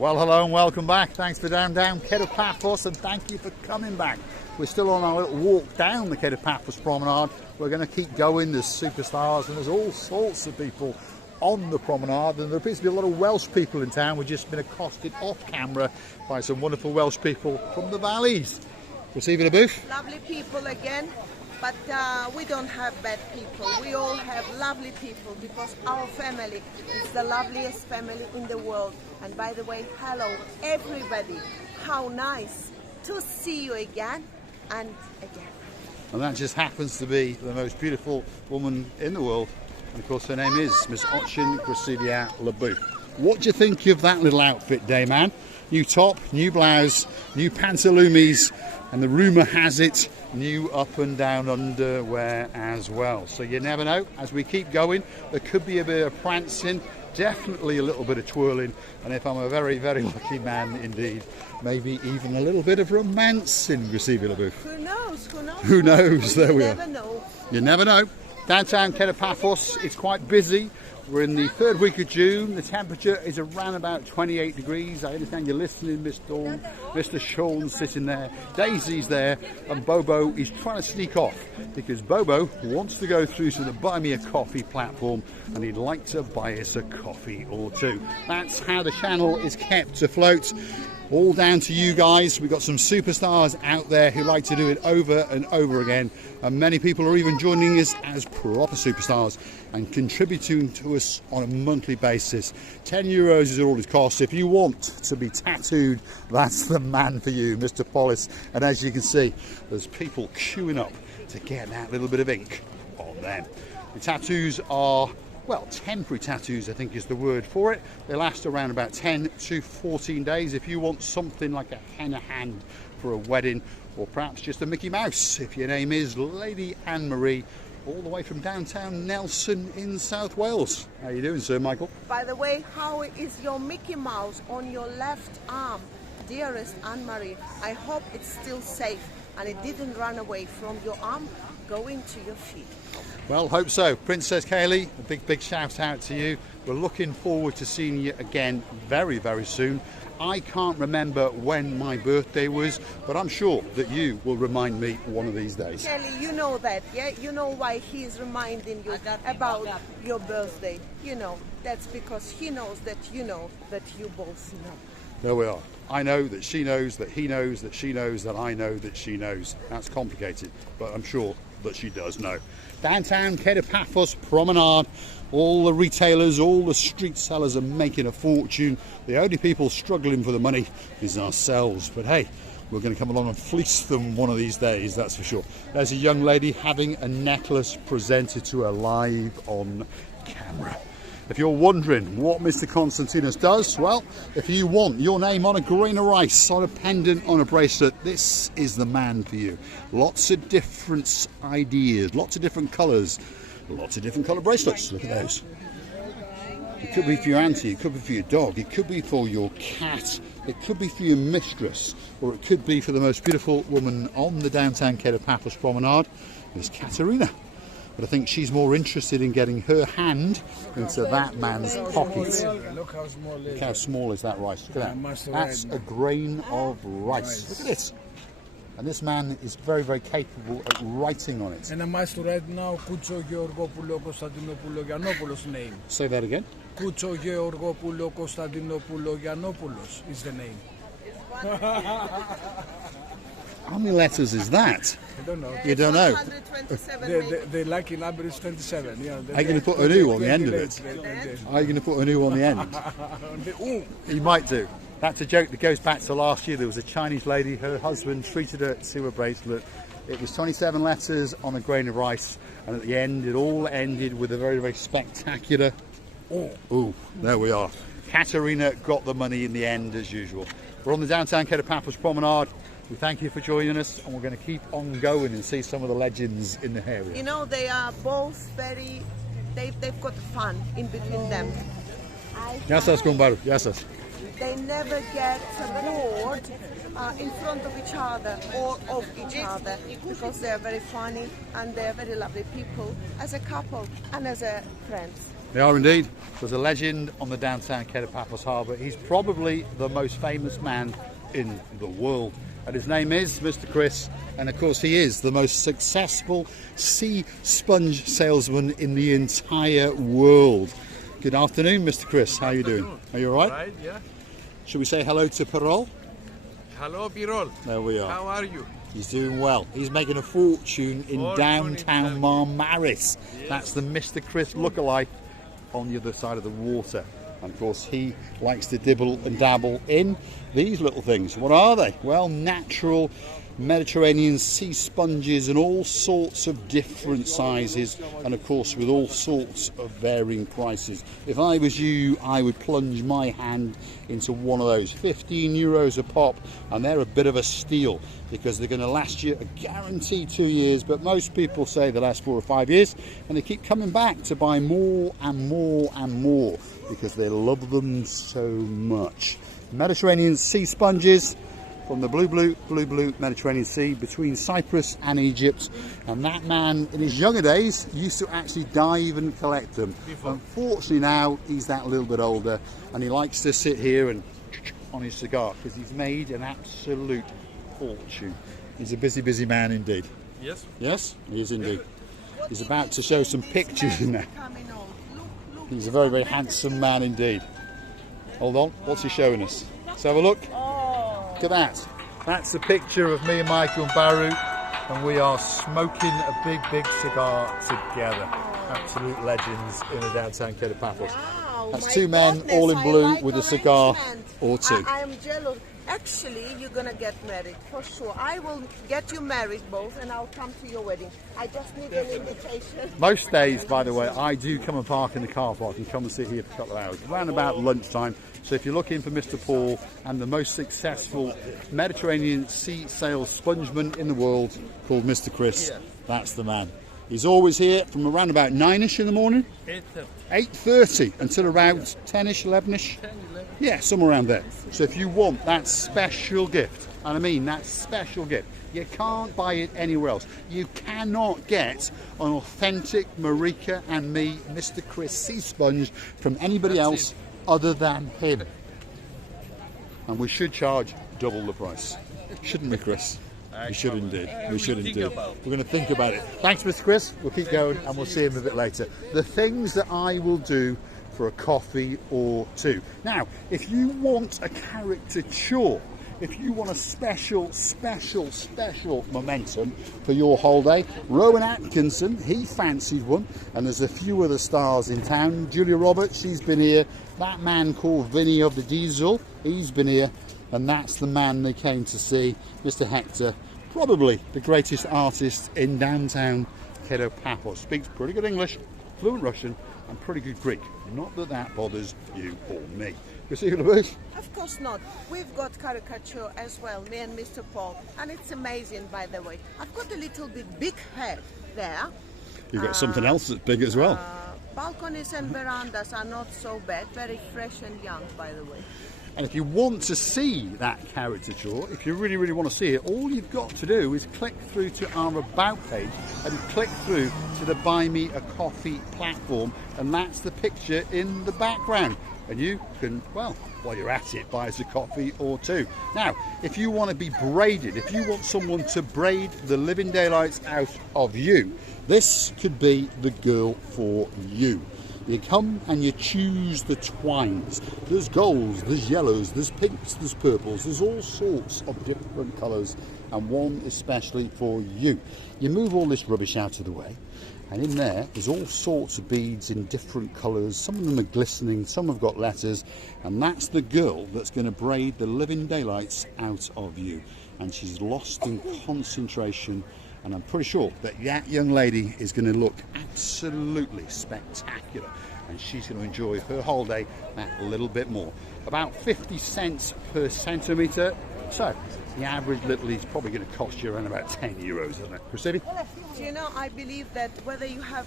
Well, hello and welcome back. Thanks for down Kato Paphos, and thank you for coming back. We're still on our little walk down the Kato Paphos Promenade. We're going to keep going. There's superstars and there's all sorts of people on the promenade, and there appears to be a lot of Welsh people in town. We've just been accosted off camera by some wonderful Welsh people from the valleys. Receiving a booth. Lovely people again, but we don't have bad people. We all have lovely people because our family is the loveliest family in the world. And by the way, hello everybody. How nice to see you again and again. And that just happens to be the most beautiful woman in the world. And of course her name is Miss Ochin Grasilia LeBouf. What do you think of that little outfit, Dayman? New top, new blouse, new pantaloons, and the rumour has it, new up and down underwear as well. So you never know, as we keep going, there could be a bit of prancing, definitely a little bit of twirling, and if I'm a very, very lucky man indeed, maybe even a little bit of romance in Grasilia LeBouf. Who knows? Who knows? Who knows? There we are. You never know. You never know. Downtown Kato Paphos, it's quite busy. We're in the third week of June. The temperature is around about 28 degrees. I understand you're listening, Miss Dawn. Mr. Sean's sitting there. Daisy's there. And Bobo is trying to sneak off because Bobo wants to go through to the Buy Me a Coffee platform and he'd like to buy us a coffee or two. That's how the channel is kept afloat. All down to you guys. We've got some superstars out there who like to do it over and over again, and many people are even joining us as proper superstars and contributing to us on a monthly basis. €10 is all it costs. If you want to be tattooed, that's the man for you, Mr. Pollis. And as you can see, there's people queuing up to get that little bit of ink on them. The tattoos are, well, temporary tattoos I think is the word for it. They last around about 10 to 14 days. If you want something like a henna hand for a wedding, or perhaps just a Mickey Mouse if your name is Lady Anne-Marie, all the way from downtown Nelson in South Wales. How you doing, Sir Michael? By the way, how is your Mickey Mouse on your left arm, dearest Anne-Marie? I hope it's still safe and it didn't run away from your arm going to your feet. Well, hope so. Princess Kaylee, a big shout out to you. We're looking forward to seeing you again very, very soon. I can't remember when my birthday was, but I'm sure that you will remind me one of these days. Kelly, you know that, yeah? You know why he's reminding you about your birthday. You know, that's because he knows that you know that you both know. There we are. I know that she knows that he knows that she knows that I know that she knows. That's complicated, but I'm sure that she does know. Downtown Kato Paphos Promenade, all the retailers, all the street sellers are making a fortune. The only people struggling for the money is ourselves, but hey, we're going to come along and fleece them one of these days, that's for sure. There's a young lady having a necklace presented to her live on camera. If you're wondering what Mr. Konstantinos does, well, if you want your name on a grain of rice, on a pendant, on a bracelet, this is the man for you. Lots of different ideas, lots of different colours, lots of different colour bracelets. Look at those. It could be for your auntie, it could be for your dog, it could be for your cat, it could be for your mistress, or it could be for the most beautiful woman on the downtown Kato Paphos Promenade, Miss Katerina. But I think she's more interested in getting her hand into that man's pocket. Look how small it is. Look how small is that rice. Look at that. That's a grain of rice. Look at it. And this man is very, very capable at writing on it. And I must write now Koucho Georgopoulo Konstantinopoulo Giannopoulos name. Say that again. Koucho Georgopoulo Konstantinopoulo Giannopoulos is the name. How many letters is that? I don't know. You don't know? 127 The lucky number is 27. Yeah, Are you going to put a new on the end of it? Are you going to put a new on the end? You might do. That's a joke that goes back to last year. There was a Chinese lady, her husband treated her to a bracelet. It was 27 letters on a grain of rice, and at the end it all ended with a very, very spectacular ooh, there we are. Katerina got the money in the end as usual. We're on the downtown Kato Paphos Promenade. We thank you for joining us, and we're going to keep on going and see some of the legends in the area. You know, they are both very, they've got fun in between them. Yes, Gumbaru. Yes, They never get bored in front of each other or of each other because they're very funny and they're very lovely people as a couple and as a friends. They are indeed. There's a legend on the downtown Kato Paphos harbour. He's probably the most famous man in the world. And his name is Mr. Chris. And of course he is the most successful sea sponge salesman in the entire world. Good afternoon, Mr. Chris. How are you doing? Are you all right? Right, yeah. Should we say hello to Parol? Hello, Birol. There we are. How are you? He's doing well. He's making a fortune in downtown Marmaris. Yes. That's the Mr. Chris lookalike on the other side of the water. And of course he likes to dibble and dabble in these little things. What are they? Well, natural Mediterranean sea sponges in all sorts of different sizes, and of course with all sorts of varying prices. If I was you, I would plunge my hand into one of those. 15 euros a pop, and they're a bit of a steal because they're going to last you a guaranteed 2 years, but most people say they last 4 or 5 years, and they keep coming back to buy more and more and more because they love them so much. Mediterranean sea sponges from the blue Mediterranean Sea between Cyprus and Egypt, and that man in his younger days used to actually dive and collect them. Unfortunately now he's that little bit older and he likes to sit here and on his cigar because he's made an absolute fortune. He's a busy man indeed. Yes. Yes, he is indeed. He's about to show some pictures in there. He's a very handsome man indeed. Hold on, what's he showing us? Let's have a look. Look at that. That's a picture of me and Michael and Baru, and we are smoking a big cigar together. Absolute legends in the downtown Kato Paphos. Wow, That's my two men goodness, all in I blue like with a cigar arrangement. or two. I am jealous. Actually, you're gonna get married for sure. I will get you married both, and I'll come to your wedding. I just need an invitation. Most days, by the way, I do come and park in the car park and come and sit here for a couple of hours, around about lunchtime. So if you're looking for Mr. Paul and the most successful Mediterranean sea sales spongeman in the world called Mr. Chris, that's the man. He's always here from around about 9ish in the morning, 8:30 until around 10ish, 11ish. Yeah, somewhere around there. So if you want that special gift, and I mean that special gift, you can't buy it anywhere else. You cannot get an authentic Marika and me, Mr. Chris sea sponge from anybody else other than him. And we should charge double the price. Shouldn't we, Chris? We should indeed. We should indeed. We're going to think about it. Thanks, Mr. Chris. We'll keep going and we'll see him a bit later. The things that I will do for a coffee or two. Now, if you want a caricature, if you want a special momentum for your holiday, Rowan Atkinson, he fancied one, and there's a few other stars in town. Julia Roberts, she's been here. That man called Vinny of the Diesel, he's been here, and that's the man they came to see, Mr. Hector, probably the greatest artist in downtown Kato Paphos. Speaks pretty good English, fluent Russian, and pretty good Greek. Not that that bothers you or me. You see the booth? Of course not. We've got caricature as well, me and Mr. Paul, and it's amazing, by the way. I've got a little bit big head there. You've got something else that's big as well. Balconies and verandas are not so bad, very fresh and young, by the way. And if you want to see that caricature, if you really want to see it, all you've got to do is click through to our About page and click through to the Buy Me a Coffee platform, and that's the picture in the background. And you can, well, while you're at it, buy us a coffee or two. Now, if you want to be braided, if you want someone to braid the living daylights out of you, this could be the girl for you. You come and you choose the twines. There's golds, there's yellows, there's pinks, there's purples, there's all sorts of different colours, and one especially for you. You move all this rubbish out of the way, and in there is all sorts of beads in different colours. Some of them are glistening, some have got letters, and that's the girl that's going to braid the living daylights out of you. And she's lost in concentration, and I'm pretty sure that that young lady is going to look absolutely spectacular, and she's going to enjoy her holiday that little bit more. About 50 cents per centimetre, so the average little is probably going to cost you around about 10 euros, isn't it? Christine? Do you know, I believe that whether you have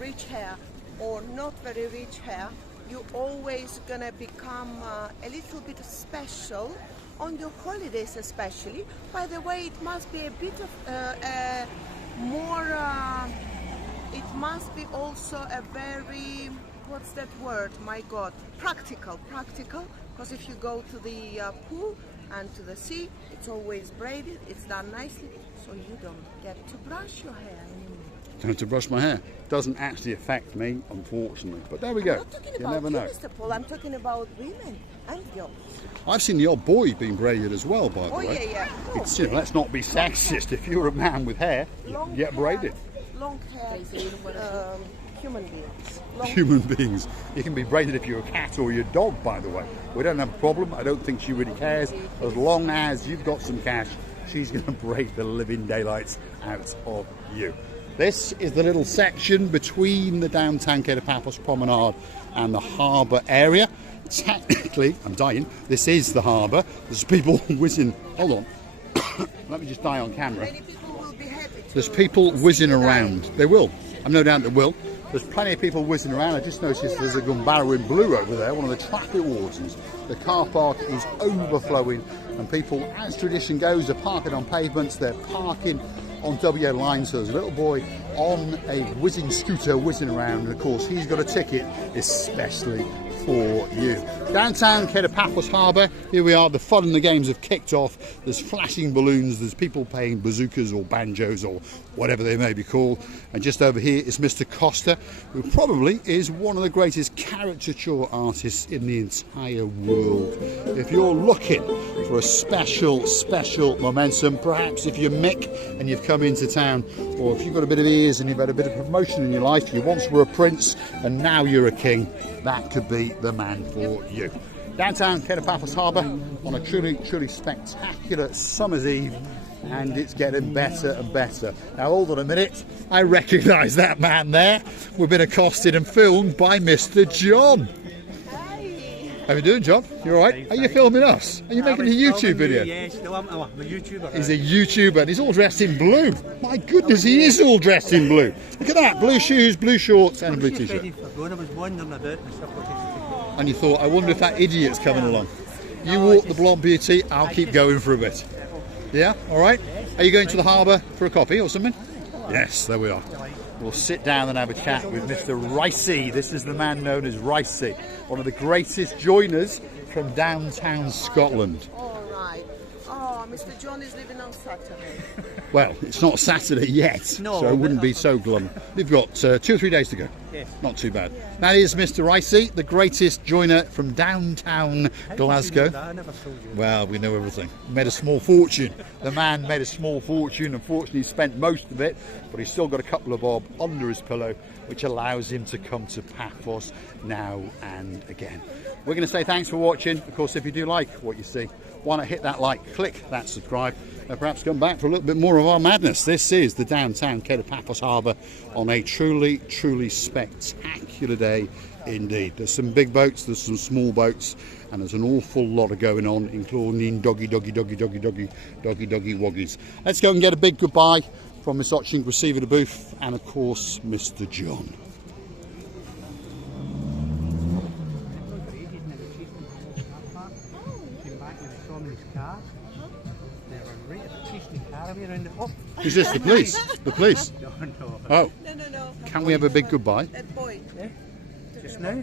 rich hair or not very rich hair, you're always going to become a little bit special on your holidays especially. By the way, it must be a bit of it must be also a very what's that word? My God, practical. Because if you go to the pool and to the sea, it's always braided. It's done nicely, so you don't get to brush your hair anymore. Don't have to brush my hair. Doesn't actually affect me, unfortunately. But there we go. I'm not talking You about never you, know. Mr. Paul. I'm talking about women and girls. I've seen the odd boy being braided as well, by the Oh, way. yeah. It's, you know, let's not be sexist. If you're a man with hair, you Long get braided. Long hair, human beings. Human beings. You can be braided if you're a cat or your dog, by the way. We don't have a problem. I don't think she really cares. As long as you've got some cash, she's going to braid the living daylights out of you. This is the little section between the downtown Kato Paphos Promenade and the harbour area. Technically, I'm dying, this is the harbour. There's people whizzing, hold on, let me just die on camera. Many people will be happy to There's people whizzing see you around. They will. I've no doubt they will. There's plenty of people whizzing around. I just noticed there's a Gumbaro in blue over there, one of the traffic wardens. The car park is overflowing and people, as tradition goes, are parking on pavements, they're parking on WA lines. So there's a little boy on a whizzing scooter whizzing around, and of course he's got a ticket especially for you. Downtown Kato Paphos Harbour, here we are, the fun and the games have kicked off. There's flashing balloons, there's people playing bazookas or banjos or whatever they may be called, and just over here is Mr. Costa, who probably is one of the greatest caricature artists in the entire world. If you're looking for a special momentum, perhaps if you're Mick and you've come into town, or if you've got a bit of ears and you've had a bit of promotion in your life, you once were a prince and now you're a king, that could be the man for you. Downtown Kato Paphos Harbour on a truly spectacular summer's eve, and it's getting better and better. Now hold on a minute, I recognise that man there. We've been accosted and filmed by Mr. John. How are you doing, John? You alright? Are you filming us? Are you making a YouTube video? Yes, no, I'm a YouTuber. He's a YouTuber and he's all dressed in blue. My goodness, he is all dressed in blue. Look at that, blue shoes, blue shorts and a blue t-shirt. I was wandering about and stuff like that. And you thought, I wonder if that idiot's coming along. You walk the blonde beauty, I'll keep going for a bit. Yeah, alright? Are you going to the harbour for a coffee or something? Yes, there we are. We'll sit down and have a chat with Mr. Ricey. This is the man known as Ricey, one of the greatest joiners from downtown Scotland. All right. Oh, Mr. John is leaving on Saturday. Well, it's not Saturday yet, No, so I wouldn't be so glum. We've got 2 or 3 days to go. Yes. Not too bad. That is Mr. Ricey, the greatest joiner from downtown Glasgow. I never told you. Well, we know everything. Made a small fortune. The man made a small fortune. Unfortunately, he spent most of it, but he's still got a couple of bob under his pillow, which allows him to come to Paphos now and again. We're going to say thanks for watching. Of course, if you do like what you see, why not hit that like, click that subscribe, and perhaps come back for a little bit more of our madness. This is the downtown Kato Paphos Harbour on a truly spectacular day indeed. There's some big boats, there's some small boats, and there's an awful lot of going on, including doggy woggies. Let's go and get a big goodbye from Miss Otching, receiver the booth, and of course Mr. John. Is this the police? The police? No. Oh, No. can we have a big goodbye? That boy. Just now?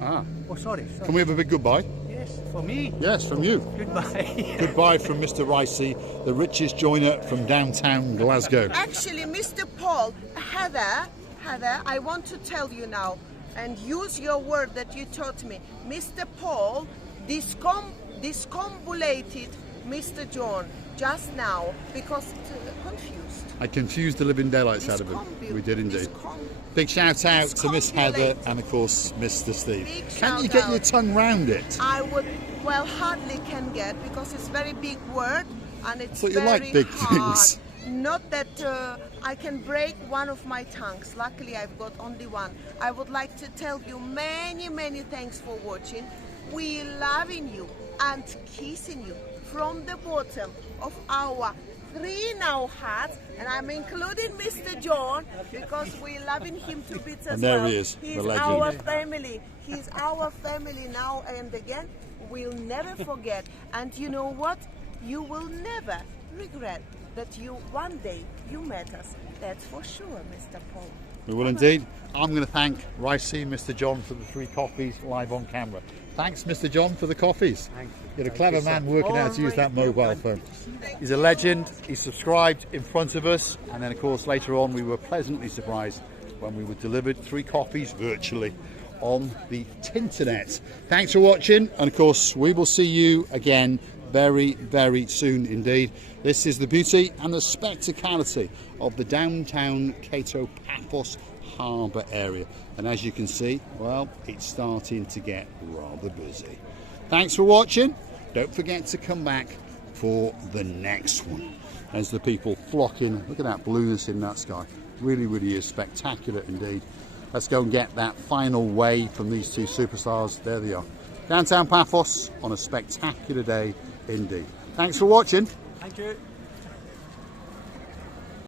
Ah, Oh, sorry. can we have a big goodbye? Yes, for me. Yes, from you. Goodbye. Goodbye from Mr. Ricey, the richest joiner from downtown Glasgow. Actually, Mr. Paul, Heather, I want to tell you now, and use your word that you taught me. Mr. Paul discombobulated Mr. John just now because confused. I confused the living daylights out of him. We did indeed. Big shout out to Miss Heather and of course Mr. Steve. Can you get your tongue round it? I would, well, hardly can get because it's very big word and it's But you very like big hard. things. Not that I can break one of my tongues. Luckily, I've got only one. I would like to tell you many thanks for watching. We loving you and kissing you from the bottom of our 3 now hearts, and I'm including Mr. John because we're loving him to bits as And there well. he is, He's the legend. our family. He's our family now and again. We'll never forget. And you know what? You will never regret that one day you met us. That's for sure, Mr. Paul. We will indeed. I'm going to thank Ricey, Mr. John, for the 3 coffees live on camera. Thanks, Mr. John, for the coffees. Thank you. You're a Thank clever you, man sir. working out how to use that mobile phone. He's a legend. He's subscribed in front of us. And then, of course, later on, we were pleasantly surprised when we were delivered 3 coffees virtually on the Tinternet. Thanks for watching. And, of course, we will see you again very, very soon indeed. This is the beauty and the spectacality of the downtown Kato Paphos harbour area. And as you can see, well, it's starting to get rather busy. Thanks for watching. Don't forget to come back for the next one. As the people flock in, look at that blueness in that sky. Really, really is spectacular indeed. Let's go and get that final wave from these 2 superstars. There they are. Downtown Paphos on a spectacular day indeed. Thanks for watching. Thank you.